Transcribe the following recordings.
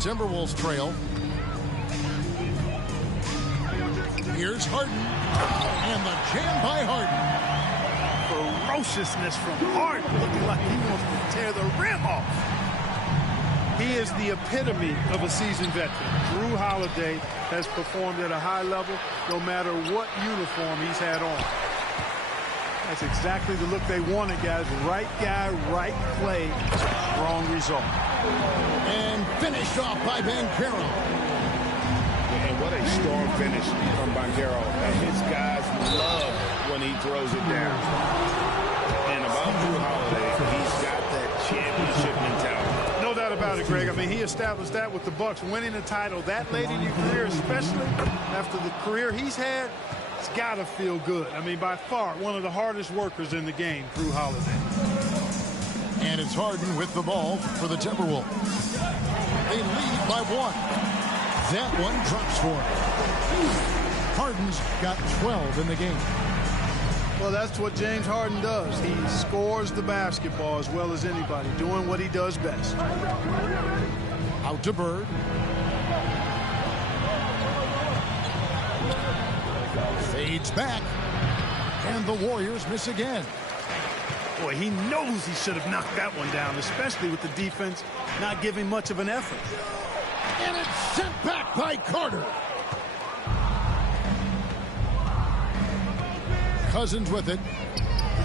Timberwolves trail. Here's Harden. And the jam by Harden. Ferociousness from Harden, looking like he wants to tear the rim off. He is the epitome of a seasoned veteran. Jrue Holiday has performed at a high level no matter what uniform he's had on. That's exactly the look they wanted, guys. Right guy, right play, wrong result. And finished off by Banchero. And what a strong finish from Banchero. And his guys love when he throws it down. And about Jrue Holiday, he's got that championship mentality. No doubt about it, Greg. I mean, he established that with the Bucks, winning a title that late in your career, especially after the career he's had. It's got to feel good. I mean, by far, one of the hardest workers in the game, Jrue Holiday. And it's Harden with the ball for the Timberwolves. They lead by 1. That one drops for him. Harden's got 12 in the game. Well, that's what James Harden does. He scores the basketball as well as anybody, doing what he does best. Out to Bird. Fades back. And the Warriors miss again. Boy, he knows he should have knocked that one down, especially with the defense not giving much of an effort. And it's sent back by Carter. Cousins with it.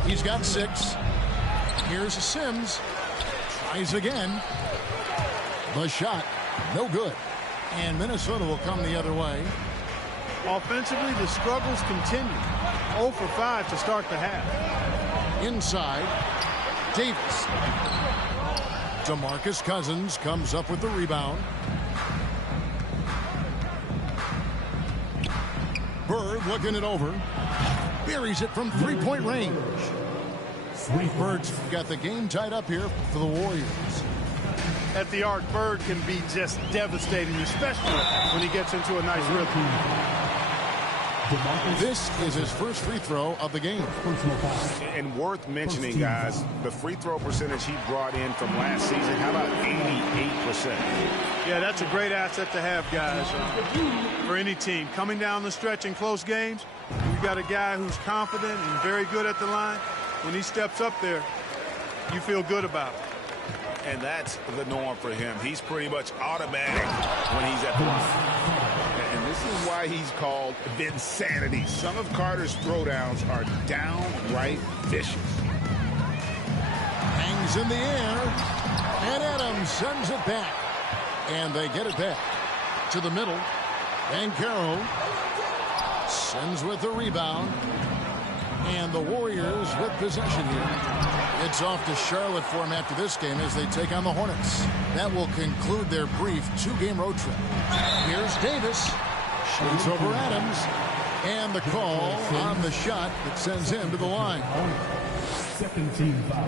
He's got 6. Here's Sims. Tries again. The shot, no good. And Minnesota will come the other way. Offensively, the struggles continue. 0 for 5 to start the half. Inside, Davis. DeMarcus Cousins comes up with the rebound. Bird looking it over. Buries it from three-point range. Bird's got the game tied up here for the Warriors. At the arc, Bird can be just devastating, especially when he gets into a nice rhythm. This is his first free throw of the game. And worth mentioning, guys, the free throw percentage he brought in from last season, how about 88%? Yeah, that's a great asset to have, guys, for any team. Coming down the stretch in close games, you've got a guy who's confident and very good at the line. When he steps up there, you feel good about it. And that's the norm for him. He's pretty much automatic when he's at the line. And this is why he's called Vinsanity. Some of Carter's throwdowns are downright vicious. Hangs in the air, and Adams sends it back. And they get it back to the middle. Banchero sends with the rebound. And the Warriors with possession here. It's off to Charlotte for them after this game as they take on the Hornets. That will conclude their brief 2-game road trip. Here's Davis. Shoots over Adams. And the call on the shot that sends him to the line.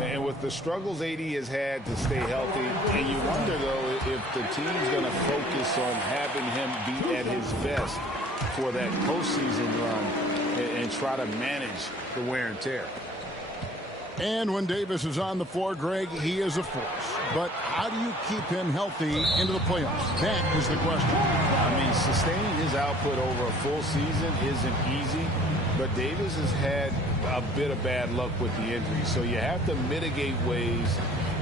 And with the struggles AD has had to stay healthy, and you wonder, though, if the team's going to focus on having him be at his best for that postseason run and try to manage the wear and tear. And when Davis is on the floor, Greg, he is a force. But how do you keep him healthy into the playoffs? That is the question. I mean, sustaining his output over a full season isn't easy, but Davis has had a bit of bad luck with the injury, so you have to mitigate ways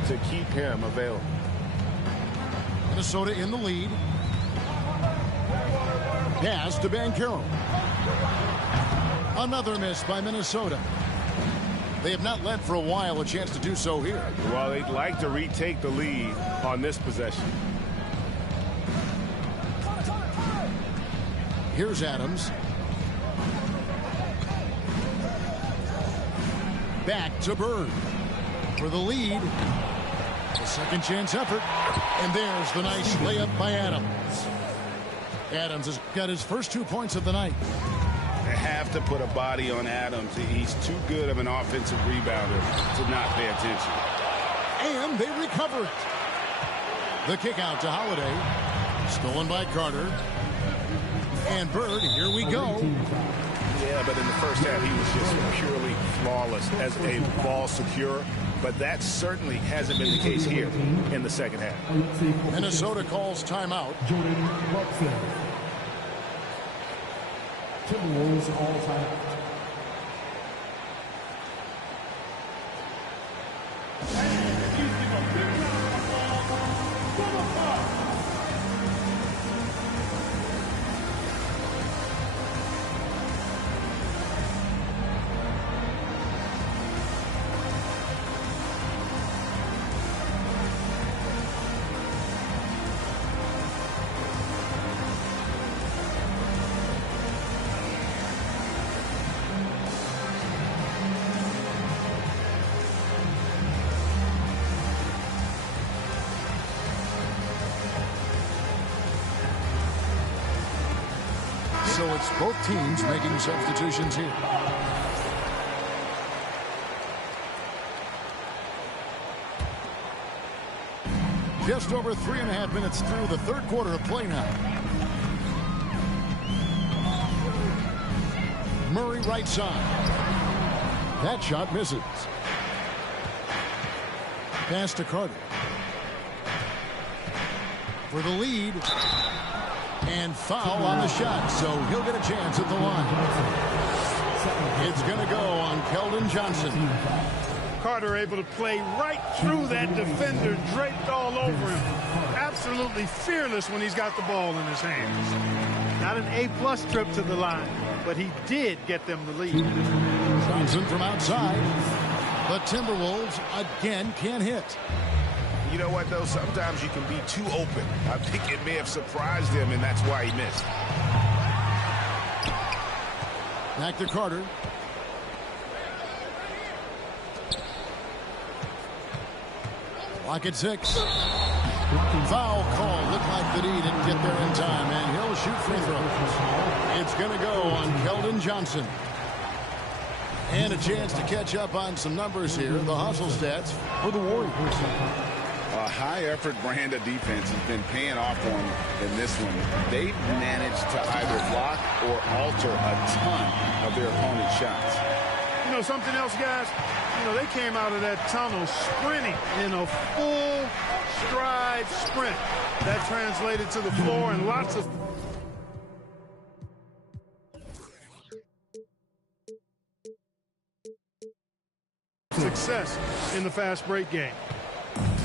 to keep him available. Minnesota in the lead. Pass to Banchero. Another miss by Minnesota. They have not led for a while, a chance to do so here. Well, they'd like to retake the lead on this possession. Here's Adams. Back to Bird for the lead. A second chance effort. And there's the nice layup by Adams. Adams has got his first 2 points of the night. They have to put a body on Adams. He's too good of an offensive rebounder to not pay attention. And they recover it. The kick out to Holiday. Stolen by Carter. And Bird, here we go. Yeah, Yeah, but in the first half, he was just purely flawless as a ball securer. But that certainly hasn't been the case here in the second half. Minnesota calls timeout. Jordan Clarkson. Timberwolves all timeout. So it's both teams making substitutions here. Just over 3.5 minutes through the third quarter of play now. Murray right side. That shot misses. Pass to Carter. For the lead. And foul on the shot, so he'll get a chance at the line. It's going to go on Keldon Johnson. Carter able to play right through that defender, draped all over him. Absolutely fearless when he's got the ball in his hands. Not an A-plus trip to the line, but he did get them the lead. Johnson from outside. The Timberwolves again can't hit. You know what, though? Sometimes you can be too open. I think it may have surprised him, and that's why he missed. Back to Carter. Lock at 6. Foul call. Looked like that he didn't get there in time, and he'll shoot free throws. It's going to go on Keldon Johnson. And a chance to catch up on some numbers here. The hustle stats for the Warriors. A high-effort brand of defense has been paying off for them in this one. They've managed to either block or alter a ton of their opponent's shots. You know, something else, guys? You know, they came out of that tunnel sprinting in a full stride sprint. That translated to the floor and lots of success in the fast break game.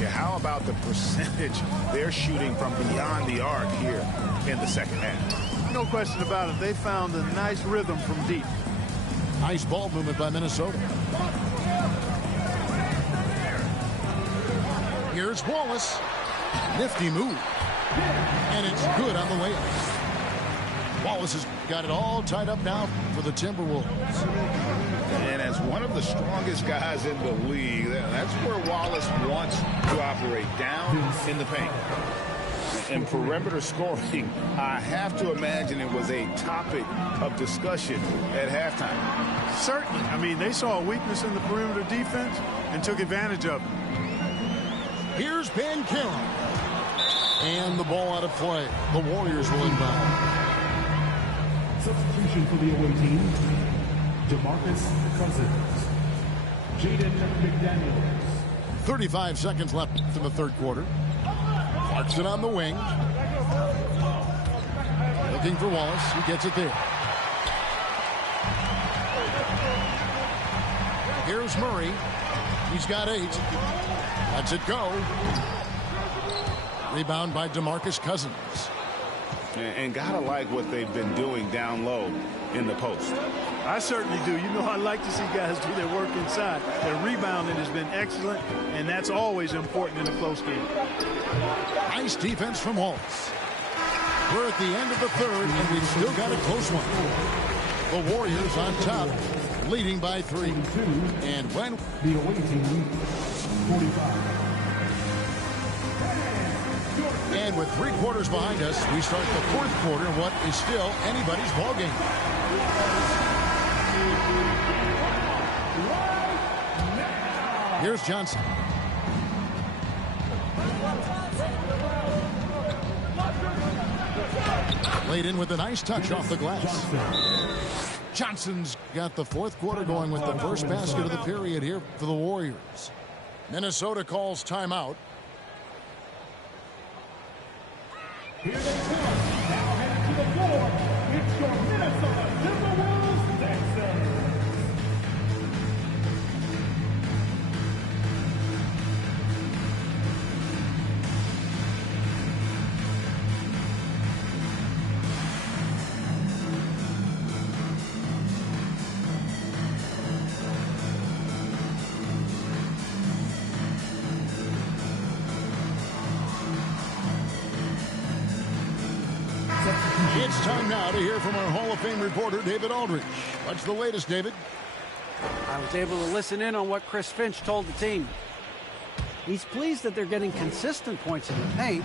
Yeah, how about the percentage they're shooting from beyond the arc here in the second half? No question about it. They found a nice rhythm from deep. Nice ball movement by Minnesota. Here's Wallace. Nifty move. And it's good on the layup. Wallace has got it all tied up now for the Timberwolves. And as one of the strongest guys in the league, that's where Wallace wants to operate, down in the paint. And perimeter scoring, I have to imagine it was a topic of discussion at halftime. Certainly. I mean, they saw a weakness in the perimeter defense and took advantage of it. Here's Banchero. And the ball out of play. The Warriors will inbound. Substitution for the away team. DeMarcus Cousins. Jaden McDaniels. 35 seconds left in the third quarter. Clarkson on the wing. Looking for Wallace. He gets it there. Here's Murray. He's got 8. Lets it go. Rebound by DeMarcus Cousins. And gotta like what they've been doing down low in the post. I certainly do. You know, I like to see guys do their work inside. Their rebounding has been excellent, and that's always important in a close game. Nice defense from Wallace. We're at the end of the third, and we've still got a close one. The Warriors on top, leading by 3. And when the away team, 45. And with 3 quarters behind us, we start the fourth quarter in what is still anybody's ball game. Here's Johnson. Laid in with a nice touch off the glass. Johnson's got the fourth quarter going with the first basket of the period here for the Warriors. Minnesota calls timeout. Here they come. Now headed to the floor. It's your Minnesota Timberwolves Texans. It's time now to hear from our Hall of Fame reporter, David Aldridge. What's the latest, David? I was able to listen in on what Chris Finch told the team. He's pleased that they're getting consistent points in the paint.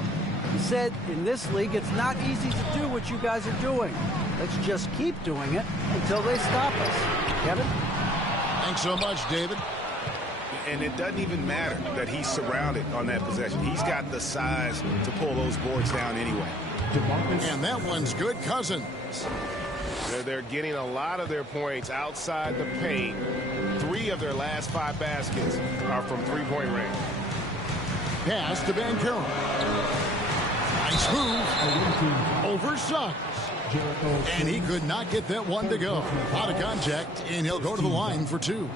He said, in this league, it's not easy to do what you guys are doing. Let's just keep doing it until they stop us. Kevin? Thanks so much, David. And it doesn't even matter that he's surrounded on that possession. He's got the size to pull those boards down anyway. And that one's good. Cousins. They're getting a lot of their points outside the paint. 3 of their last 5 baskets are from three-point range. Pass to Banchero. Nice move. Over Suggs. And he could not get that one to go. Out of contact, and he'll go to the line for 2.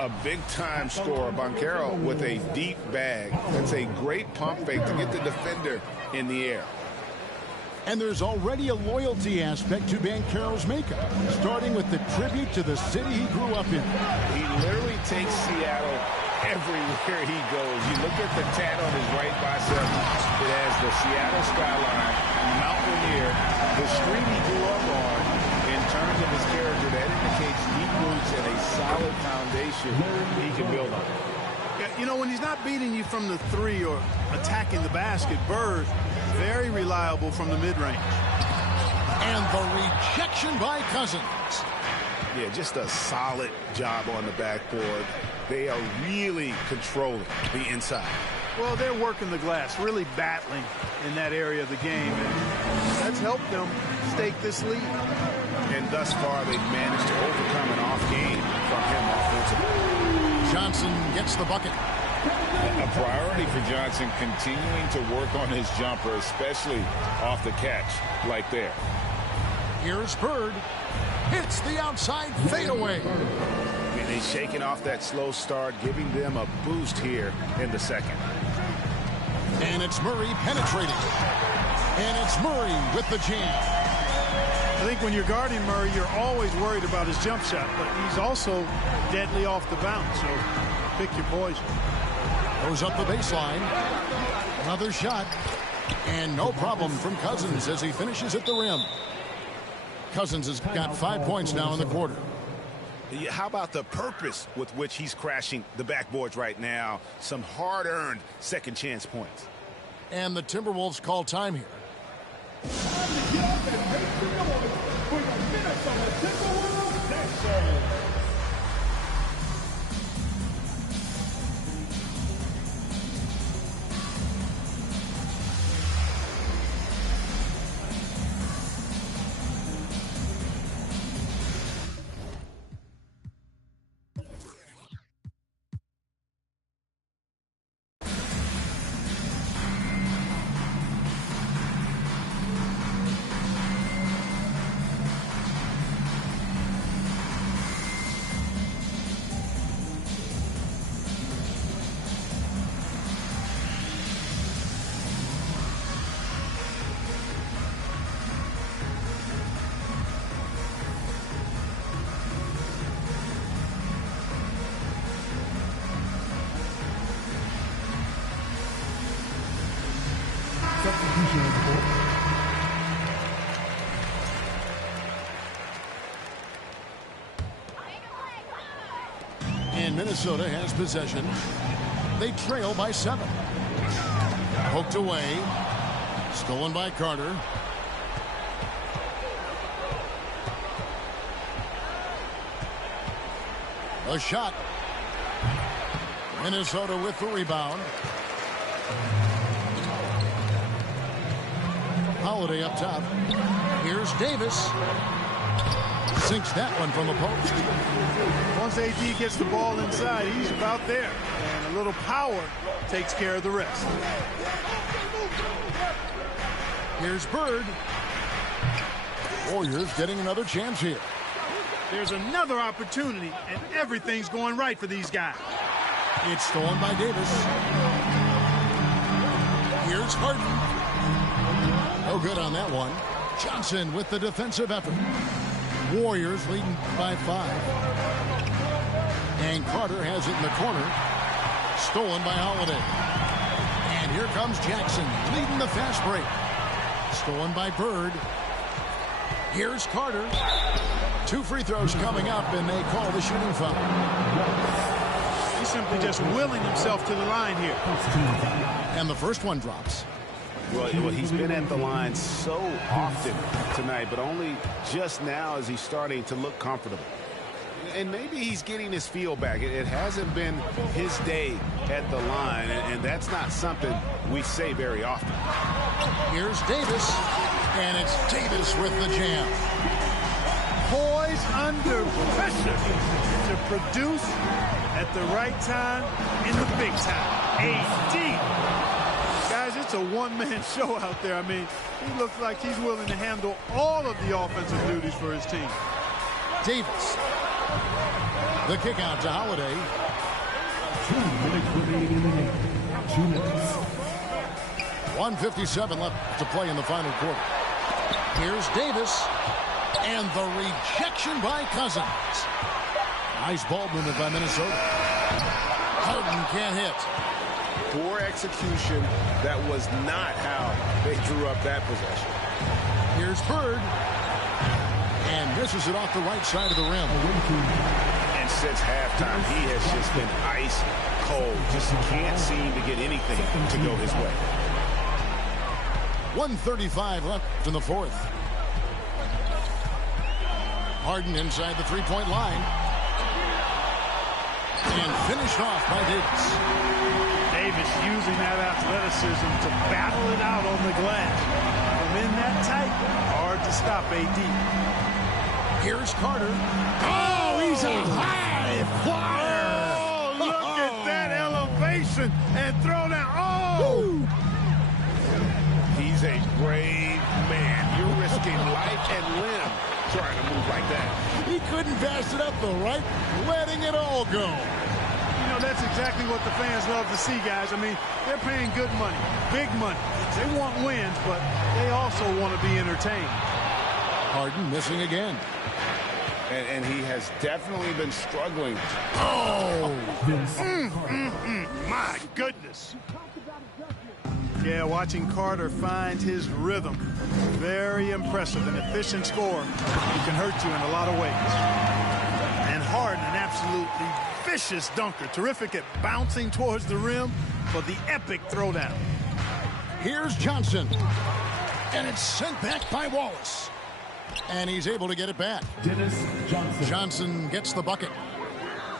A big-time scorer, Banchero, with a deep bag. That's a great pump fake to get the defender in the air. And there's already a loyalty aspect to Banchero's makeup, starting with the tribute to the city he grew up in. He literally takes Seattle everywhere he goes. You look at the tat on his right bicep. It has the Seattle skyline, Mountaineer, the street he grew up on. In terms of his character, that indicates deep roots and a solid foundation he can build on. Yeah, you know, when he's not beating you from the 3 or attacking the basket, Bird, very reliable from the mid-range. And the rejection by Cousins. Yeah, just a solid job on the backboard. They are really controlling the inside. Well, they're working the glass, really battling in that area of the game, and that's helped them stake this lead. And thus far, they've managed to overcome an off game from him offensively. Johnson gets the bucket. A priority for Johnson continuing to work on his jumper, especially off the catch like there. Here's Bird. Hits the outside fadeaway. And he's shaking off that slow start, giving them a boost here in the second. And it's Murray penetrating. And it's Murray with the jam. I think when you're guarding Murray, you're always worried about his jump shot, but he's also deadly off the bounce, so pick your poison. Goes up the baseline. Another shot. And no problem from Cousins as he finishes at the rim. Cousins has got 5 points now in the quarter. How about the purpose with which he's crashing the backboards right now? Some hard-earned second chance points. And the Timberwolves call time here. Time to get up and make some noise for the Minnesota Timberwolves Texans. And Minnesota has possession. They trail by 7. Poked away. Stolen by Carter. A shot. Minnesota with the rebound. Holiday up top. Here's Davis. Sinks that one from the post. Once AD gets the ball inside, he's about there. And a little power takes care of the rest. Here's Bird. Warriors getting another chance here. There's another opportunity, and everything's going right for these guys. It's stolen by Davis. Here's Harden. No good on that one. Johnson with the defensive effort. Warriors leading by 5. And Carter has it in the corner. Stolen by Holiday. And here comes Jackson leading the fast break. Stolen by Bird. Here's Carter. 2 free throws coming up, and they call the shooting foul. He's simply just willing himself to the line here. And the first one drops. Well, he's been at the line so often tonight, but only just now is he starting to look comfortable. And maybe he's getting his feel back. It hasn't been his day at the line, and that's not something we say very often. Here's Davis, and it's Davis with the jam. Poised under pressure to produce at the right time in the big time. AD. Guys, it's a one-man show out there. I mean, he looks like he's willing to handle all of the offensive duties for his team. Davis. The kick out to Holiday. 2 minutes remaining in the game. 2 minutes. 1:57 left to play in the final quarter. Here's Davis. And the rejection by Cousins. Nice ball movement by Minnesota. Harden can't hit. Poor execution. That was not how they drew up that possession. Here's Bird. And misses it off the right side of the rim. And since halftime, he has just been ice cold. Just can't seem to get anything to go his way. 1:35 left in the fourth. Harden inside the three-point line. And finished off by Davis. Davis using that athleticism to battle it out on the glass. From in that tight, hard to stop AD. Here's Carter. Oh, he's a high flyer. Oh, look at that elevation and throw down. Oh! He's a brave man. You're risking life and limb trying to move like that. He couldn't pass it up the right, letting it all go. You know, that's exactly what the fans love to see, guys. I mean, they're paying good money, big money. They want wins, but they also want to be entertained. Harden missing again. And he has definitely been struggling. Oh! My goodness. Yeah, watching Carter find his rhythm. Very impressive. An efficient scorer who can hurt you in a lot of ways. And Harden, an absolutely vicious dunker. Terrific at bouncing towards the rim for the epic throwdown. Here's Johnson. And it's sent back by Wallace. And he's able to get it back. Dennis Johnson. Johnson gets the bucket.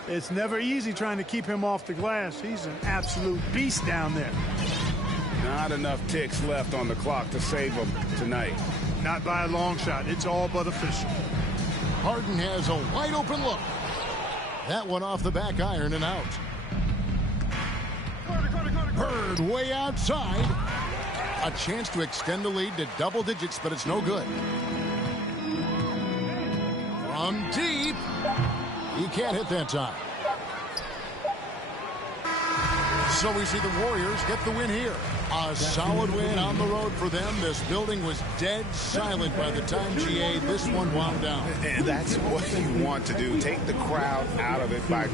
It's never easy trying to keep him off the glass. He's an absolute beast down there. Not enough ticks left on the clock to save him tonight. Not by a long shot. It's all but official. Harden has a wide open look. That one off the back iron and out. Bird way outside. A chance to extend the lead to double digits, but it's no good. From deep. He can't hit that time. So we see the Warriors get the win here. A solid win on the road for them. This building was dead silent by the time GA this one wound down. And that's what you want to do. Take the crowd out of it by